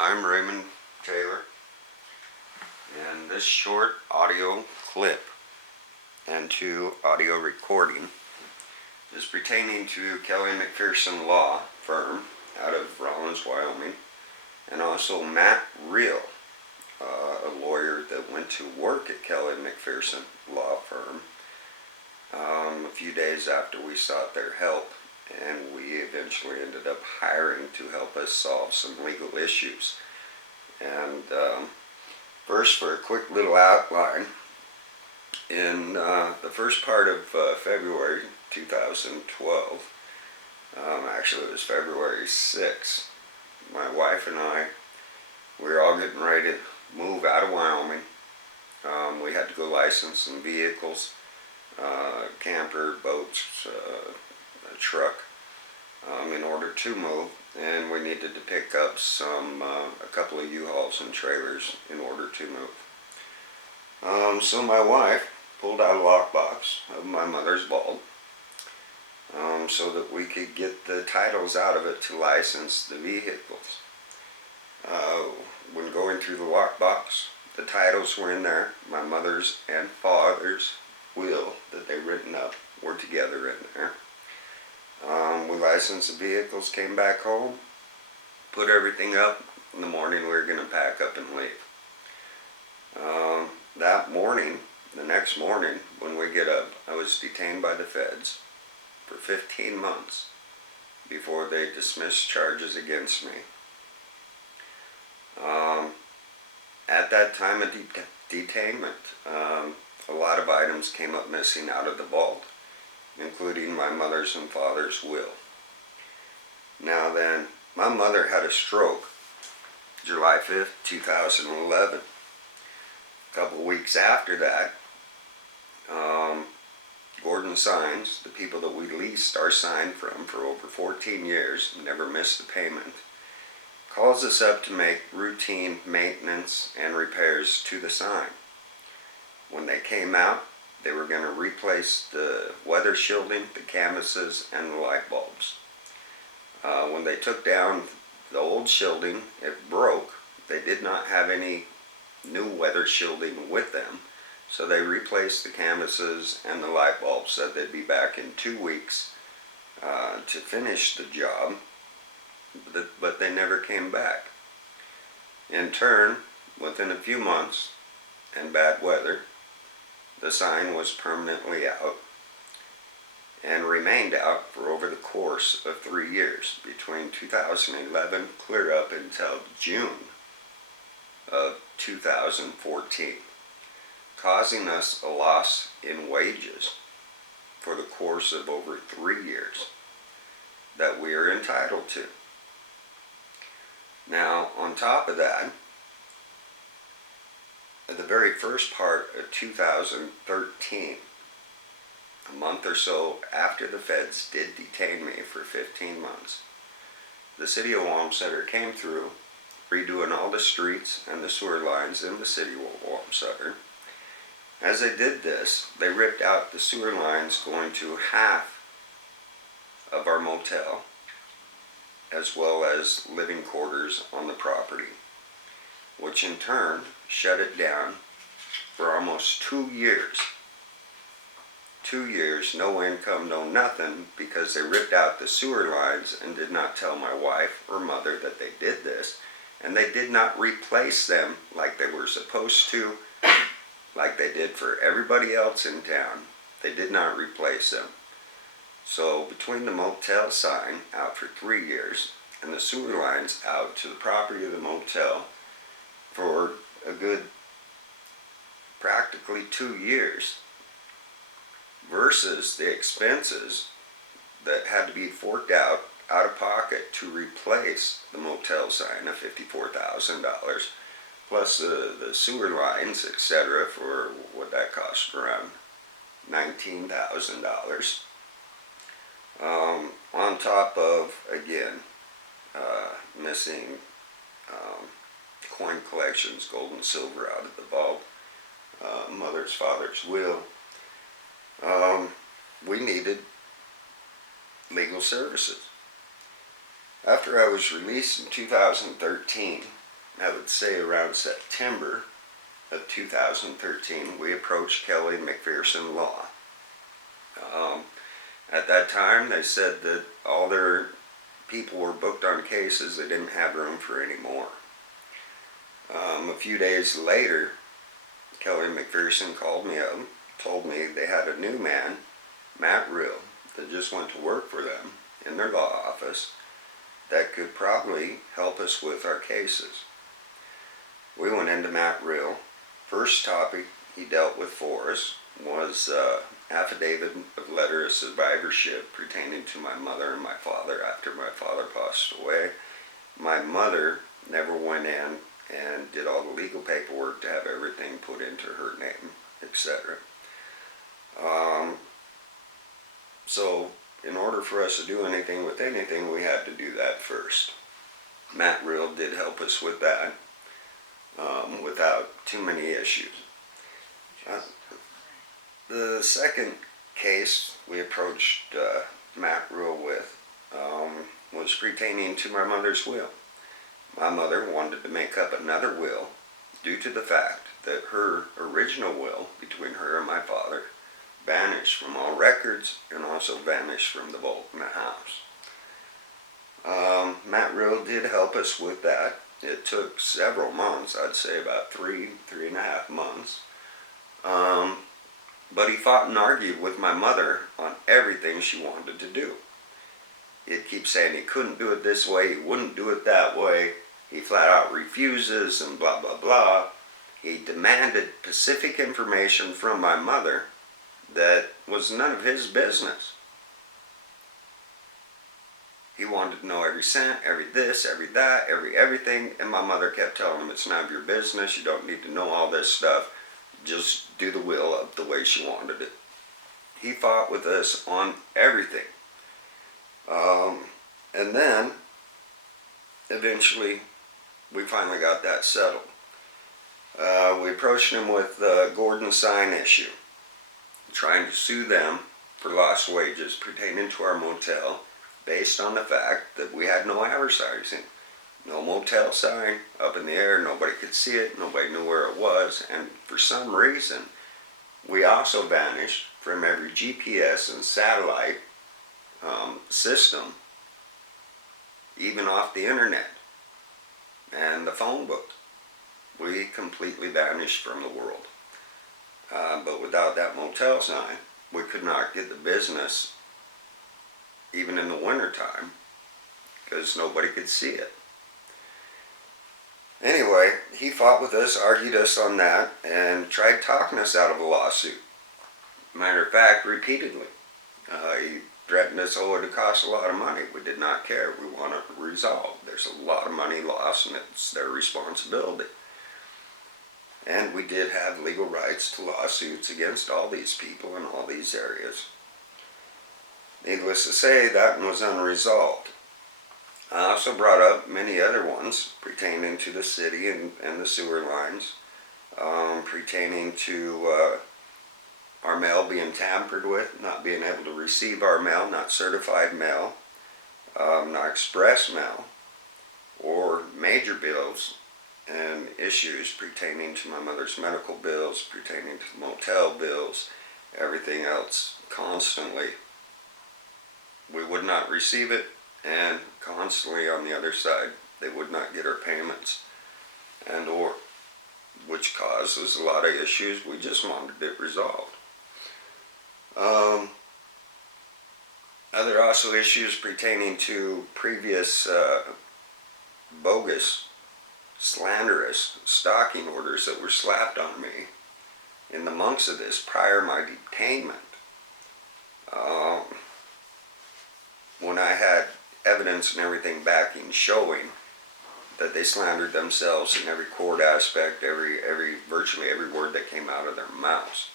I'm Raymond Taylor, and this short audio clip and audio recording is pertaining to Kelly and McPherson law firm out of Rawlins, Wyoming, and also Matt Reihl, a lawyer that went to work at Kelly and McPherson law firm a few days after we sought their help, and we eventually ended up hiring to help us solve some legal issues. And first, for a quick little outline, in the first part of February 2012, actually it was February 6th, my wife and I, we were all getting ready to move out of Wyoming. We had to go license some vehicles, camper, boats, a truck, in order to move, and we needed to pick up a couple of U-Hauls and trailers in order to move. So my wife pulled out a lockbox of my mother's vault, so that we could get the titles out of it to license the vehicles. When going through the lockbox, the titles were in there. My mother's and father's will that they written up were together in there. We licensed the vehicles, came back home, put everything up. In the morning we were going to pack up and leave. That morning, the next morning, when we get up, I was detained by the feds for 15 months before they dismissed charges against me. At that time of detainment, a lot of items came up missing out of the vault, including my mother's and father's will. Now then, my mother had a stroke July 5th, 2011. A couple weeks after that, Gordon Signs, the people that we leased our sign from for over 14 years, never missed a payment, calls us up to make routine maintenance and repairs to the sign. When they came out, they were going to replace the weather shielding, the canvases, and the light bulbs. When they took down the old shielding, it broke. They did not have any new weather shielding with them, so they replaced the canvases and the light bulbs. Said they'd be back in 2 weeks to finish the job, but they never came back. In turn, within a few months and bad weather, the sign was permanently out and remained out for over the course of 3 years, between 2011 clear up until June of 2014, causing us a loss in wages for the course of over 3 years that we are entitled to. Now, on top of that, at the very first part of 2013, a month or so after the feds did detain me for 15 months, the city of Wamsutter came through, redoing all the streets and the sewer lines in the city of Wamsutter. As they did this, they ripped out the sewer lines going to half of our motel, as well as living quarters on the property, which in turn shut it down for almost 2 years. 2 years, no income, no nothing, because they ripped out the sewer lines and did not tell my wife or mother that they did this, and they did not replace them like they were supposed to, like they did for everybody else in town. They did not replace them. So between the motel sign out for 3 years and the sewer lines out to the property of the motel for a good practically 2 years, versus the expenses that had to be forked out of pocket to replace the motel sign of $54,000, plus the sewer lines, etc., for what that cost, around $19,000. On top of, again, missing coin collections, gold and silver out of the vault, mother's, father's will, we needed legal services. After I was released in 2013, I would say around September of 2013, we approached Kelly and McPherson Law. At that time, they said that all their people were booked on cases, they didn't have room for any more. A few days later, Kelly and McPherson called me up, told me they had a new man, Matt Reihl, that just went to work for them in their law office that could probably help us with our cases. We went into Matt Reihl. First topic he dealt with for us was affidavit of letter of survivorship pertaining to my mother and my father after my father passed away. My mother never went in and did all the legal paperwork to have everything put into her name, etc. So in order for us to do anything with anything, we had to do that first. Matt Reihl did help us with that without too many issues. The second case we approached Matt Reihl with was pertaining to my mother's will. My mother wanted to make up another will due to the fact that her original will between her and my father vanished from all records and also vanished from the vault in the house. Matt Reihl did help us with that. It took several months, I'd say about three and a half months. But he fought and argued with my mother on everything she wanted to do. He'd keep saying he couldn't do it this way, he wouldn't do it that way. He flat out refuses and blah, blah, blah. He demanded specific information from my mother that was none of his business. He wanted to know every cent, every this, every that, everything, and my mother kept telling him it's none of your business, you don't need to know all this stuff, just do the will of the way she wanted it. He fought with us on everything. And then, eventually, we finally got that settled. We approached him with the Gordon sign issue, trying to sue them for lost wages pertaining to our motel based on the fact that we had no advertising. No motel sign up in the air, nobody could see it, nobody knew where it was, and for some reason, we also vanished from every GPS and satellite system, even off the internet and the phone book. We completely vanished from the world. But without that motel sign, we could not get the business even in the winter time because nobody could see it. Anyway, he fought with us, argued us on that, and tried talking us out of a lawsuit. Matter of fact, repeatedly. He threatened us, oh, it would cost a lot of money. We did not care. We want it resolved. There's a lot of money lost, and it's their responsibility. And we did have legal rights to lawsuits against all these people in all these areas. Needless to say, that one was unresolved. I also brought up many other ones pertaining to the city and the sewer lines, pertaining to our mail being tampered with, not being able to receive our mail, not certified mail, not express mail, or major bills and issues pertaining to my mother's medical bills, pertaining to motel bills, everything else constantly. We would not receive it, and constantly on the other side, they would not get our payments, and or, which causes a lot of issues. We just wanted it resolved. Other also issues pertaining to previous bogus, slanderous stalking orders that were slapped on me in the months of this prior to my detainment. When I had evidence and everything backing showing that they slandered themselves in every court aspect, virtually every word that came out of their mouths.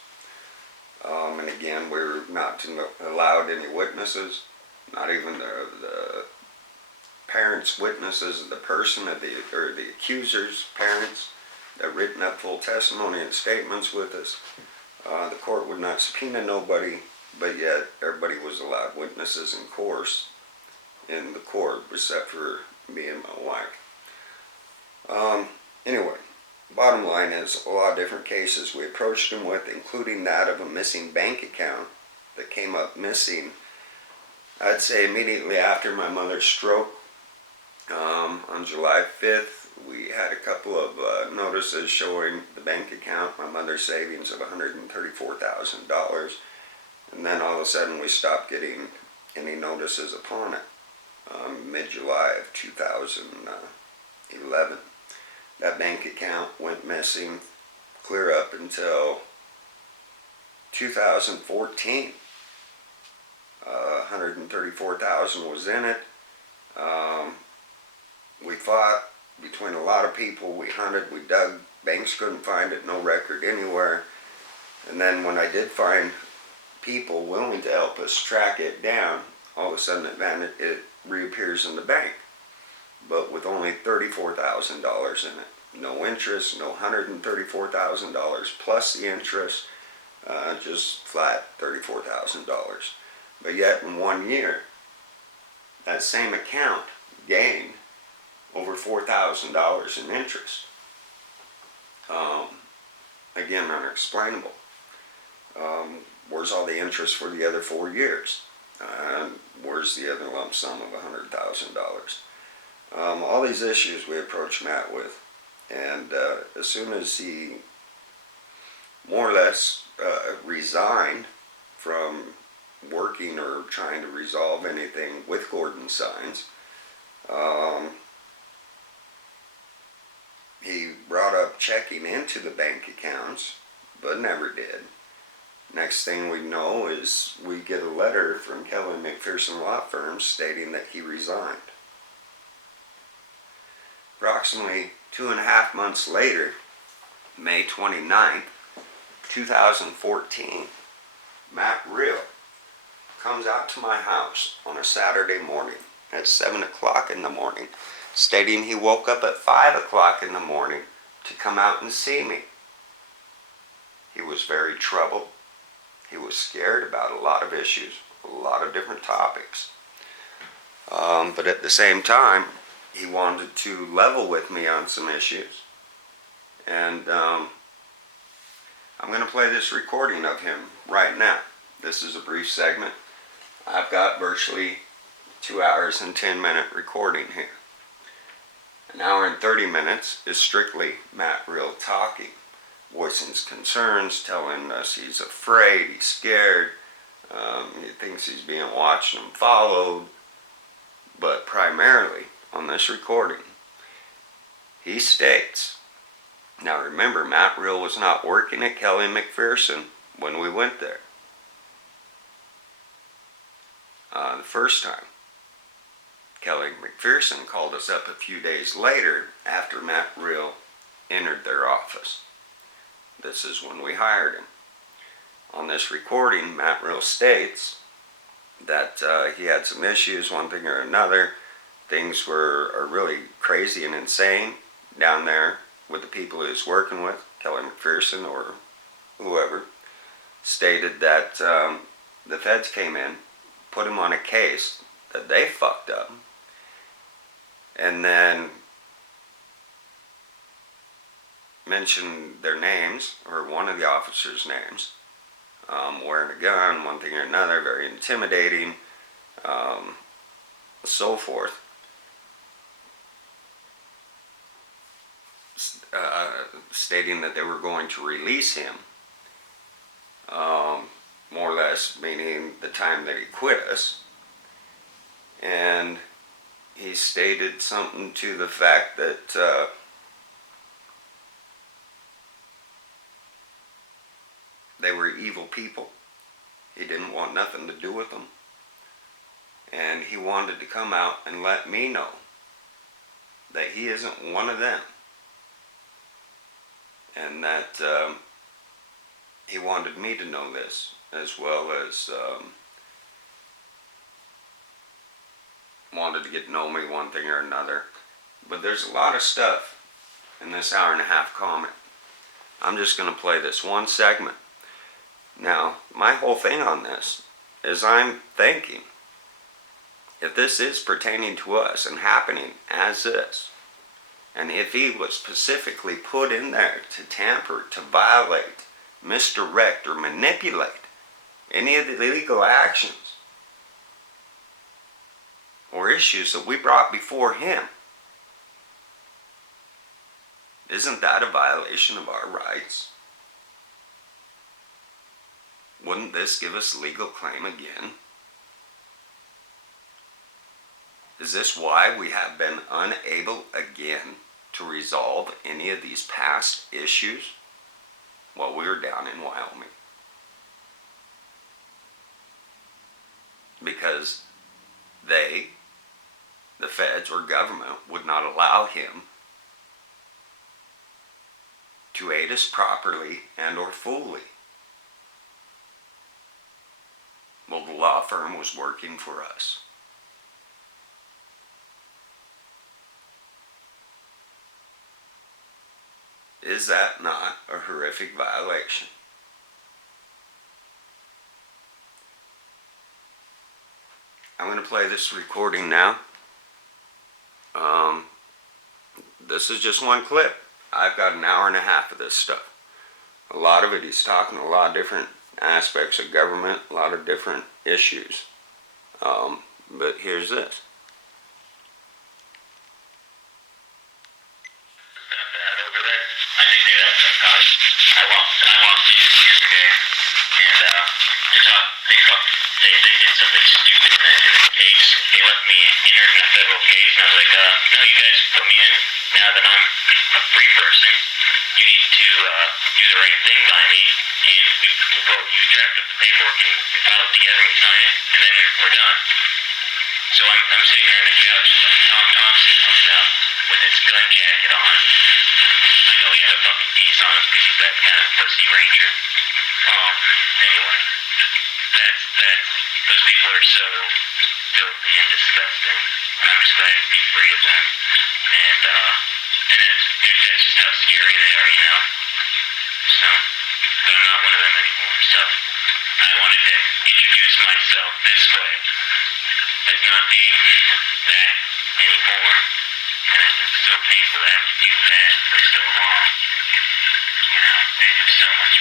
And again, we were not allowed any witnesses, not even the parents' witnesses, the person or the accuser's parents that written up full testimony and statements with us. The court would not subpoena nobody, but yet everybody was allowed witnesses in the court, except for me and my wife. bottom line is, a lot of different cases we approached him with, including that of a missing bank account that came up missing, I'd say immediately after my mother's stroke. On July 5th, we had a couple of notices showing the bank account, my mother's savings of $134,000, and then all of a sudden we stopped getting any notices upon it. Mid-July of 2011. That bank account went missing clear up until 2014. $134,000 was in it. We fought between a lot of people. We hunted, we dug, banks couldn't find it, no record anywhere. And then when I did find people willing to help us track it down, all of a sudden it reappears in the bank, but with only $34,000 in it. No interest, no $134,000 plus the interest, just flat $34,000. But yet in 1 year, that same account gained over $4,000 in interest. Again, unexplainable. Where's all the interest for the other 4 years? Where's the other lump sum of $100,000? All these issues we approached Matt with, and as soon as he more or less resigned from working or trying to resolve anything with Gordon Signs, he brought up checking into the bank accounts, but never did. Next thing we know is we get a letter from Kelly and McPherson law firm stating that he resigned. Approximately 2.5 months later, May 29th, 2014, Matt Reihl comes out to my house on a Saturday morning at 7 o'clock in the morning, stating he woke up at 5 o'clock in the morning to come out and see me. He was very troubled. He was scared about a lot of issues, a lot of different topics. But at the same time, he wanted to level with me on some issues. And I'm going to play this recording of him right now. This is a brief segment. I've got virtually 2 hours and 10-minute recording here. An hour and 30 minutes is strictly Matt Reihl talking, voicing his concerns, telling us he's afraid, he's scared, he thinks he's being watched and followed. But primarily on this recording, he states, now remember, Matt Reihl was not working at Kelly and McPherson when we went there. The first time. Kelly and McPherson called us up a few days later after Matt Reihl entered their office. This is when we hired him. On this recording, Matt Reihl states that he had some issues, one thing or another. Things are really crazy and insane down there with the people he was working with, Kelly McPherson or whoever. Stated that the feds came in, put him on a case that they fucked up, and then mentioned their names, or one of the officers' names, wearing a gun, one thing or another, very intimidating, so forth. Stating that they were going to release him, more or less meaning the time that he quit us. And he stated something to the fact that they were evil people. He didn't want nothing to do with them. And he wanted to come out and let me know that he isn't one of them. And that he wanted me to know this, as well as wanted to get to know me one thing or another. But there's a lot of stuff in this hour and a half comment. I'm just going to play this one segment. Now, my whole thing on this is I'm thinking, if this is pertaining to us and happening as this, And if he was specifically put in there to tamper, to violate, misdirect, or manipulate any of the legal actions or issues that we brought before him, isn't that a violation of our rights? Wouldn't this give us legal claim again? Is this why we have been unable again to resolve any of these past issues while we were down in Wyoming? Because they, the feds or government, would not allow him to aid us properly and or fully. Well, the law firm was working for us. Is that not a horrific violation? I'm going to play this recording now. This is just one clip. I've got an hour and a half of this stuff. A lot of it, he's talking a lot of different aspects of government, a lot of different issues. But here's this. They did something stupid in the case. They left me entered in a federal case, and I was like, no, you guys put me in. Now that I'm a free person, you need to do the right thing by me, and you draft up the paperwork and we file it together and we sign it, and then we're done. So I'm sitting there on the couch, Tom Thompson comes out with his gun jacket on. I know he had a fucking piece on him because he's that kind of pussy ranger. Anyway, those people are so filthy and disgusting, and I'm just glad to be free of them. And that's just how scary they are, you know. So, but I'm not one of them anymore. So, I wanted to introduce myself this way as not being that anymore. And it's so painful to have to do that for so long. You know, they do so much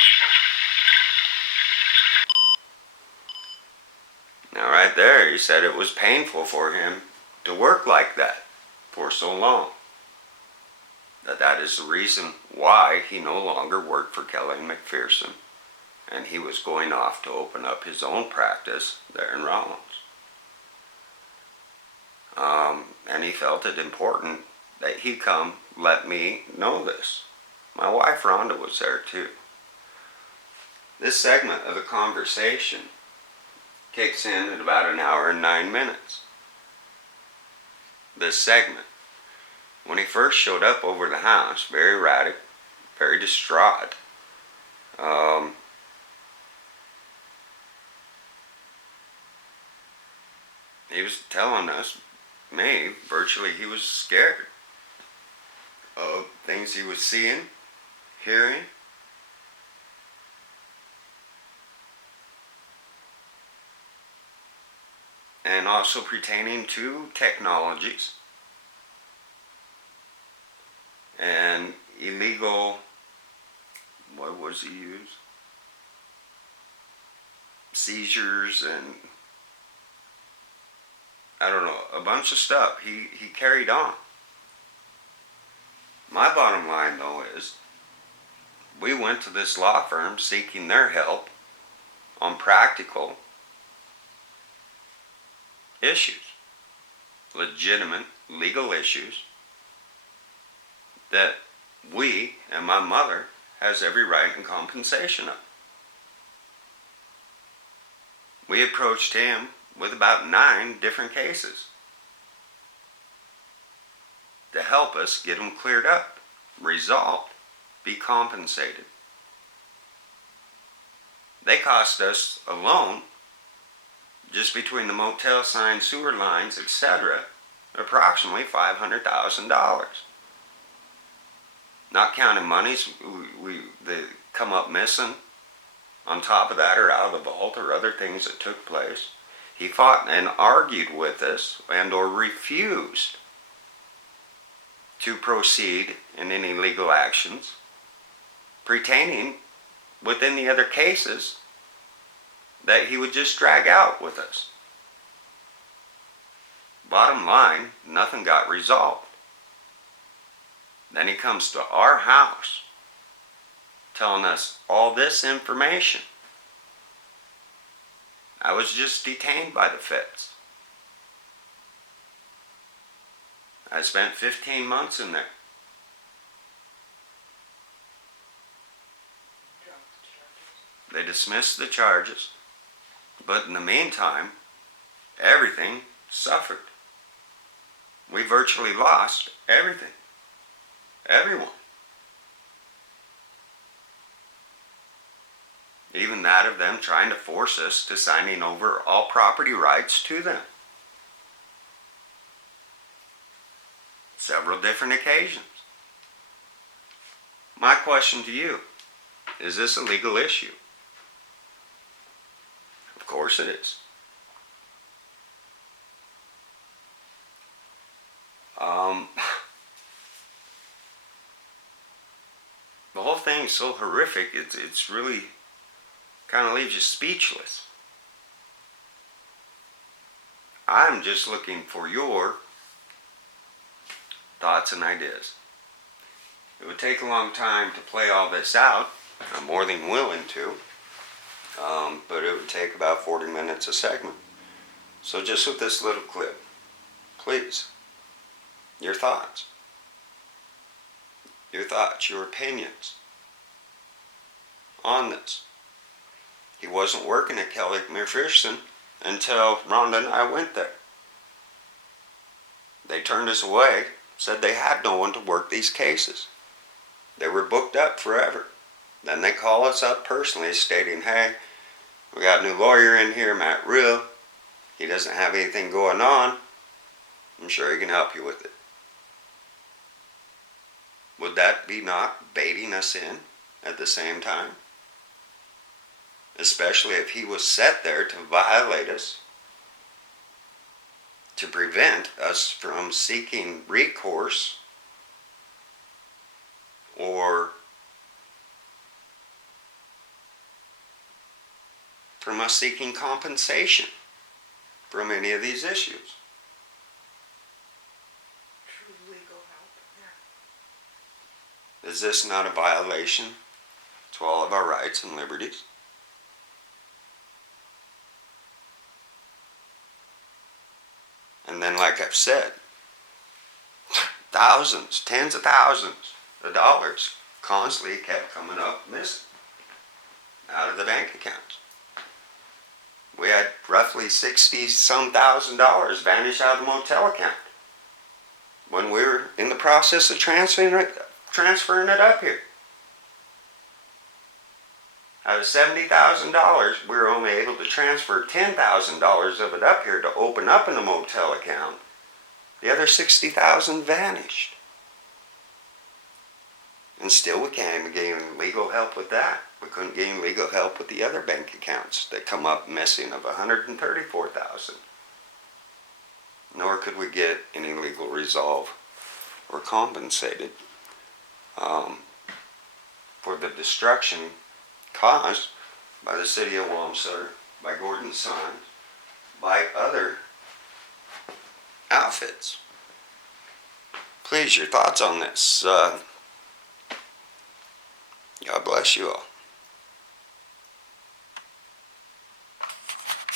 evil. Now right there, he said it was painful for him to work like that for so long. That is the reason why he no longer worked for Kelly and McPherson, and he was going off to open up his own practice there in Rollins. And he felt it important that he come let me know this. My wife Rhonda was there too. This segment of the conversation kicks in at about an hour and 9 minutes. This segment. When he first showed up over the house, very erratic, very distraught. He was telling us, me, virtually he was scared of things he was seeing, hearing. And also pertaining to technologies and illegal, what was he used? Seizures and I don't know, a bunch of stuff he carried on. My bottom line though is we went to this law firm seeking their help on practical issues, legitimate legal issues that we and my mother has every right and compensation of. We approached him with about 9 different cases to help us get them cleared up, resolved, be compensated. They cost us alone, just between the motel signs, sewer lines, etc., approximately $500,000. Not counting monies that come up missing on top of that or out of the vault or other things that took place. He fought and argued with us and or refused to proceed in any legal actions pertaining within the other cases that he would just drag out with us. Bottom line, nothing got resolved. Then he comes to our house telling us all this information. I was just detained by the feds. I spent 15 months in there. They dismissed the charges, but in the meantime, everything suffered. We virtually lost everything. Everyone. Even that of them trying to force us to signing over all property rights to them. Several different occasions. My question to you, is this a legal issue? Of course it is. The whole thing is so horrific, it's really kind of leaves you speechless. I'm just looking for your thoughts and ideas. It would take a long time to play all this out. I'm more than willing to. But it would take about 40 minutes a segment. So just with this little clip, please, your thoughts. Your thoughts, your opinions on this. He wasn't working at Kelly and McPherson until Rhonda and I went there. They turned us away, said they had no one to work these cases. They were booked up forever. Then they call us up personally stating, hey, we got a new lawyer in here, Matt Reihl. He doesn't have anything going on. I'm sure he can help you with it. Would that be not baiting us in at the same time? Especially if he was set there to violate us, to prevent us from seeking recourse or from us seeking compensation from any of these issues. True legal help, yeah. Is this not a violation to all of our rights and liberties? And then, like I've said, thousands, tens of thousands of dollars constantly kept coming up missing out of the bank accounts. We had roughly $60-some thousand vanish out of the motel account when we were in the process of transferring it up here. Out of $70,000, we were only able to transfer $10,000 of it up here to open up in the motel account. The other $60,000 vanished. And still we can't even gain legal help with that. We couldn't gain legal help with the other bank accounts that come up missing of $134,000. Nor could we get any legal resolve or compensated for the destruction caused by the city of Wamsutter, by Gordon Sons, by other outfits. Please, your thoughts on this. God bless you all.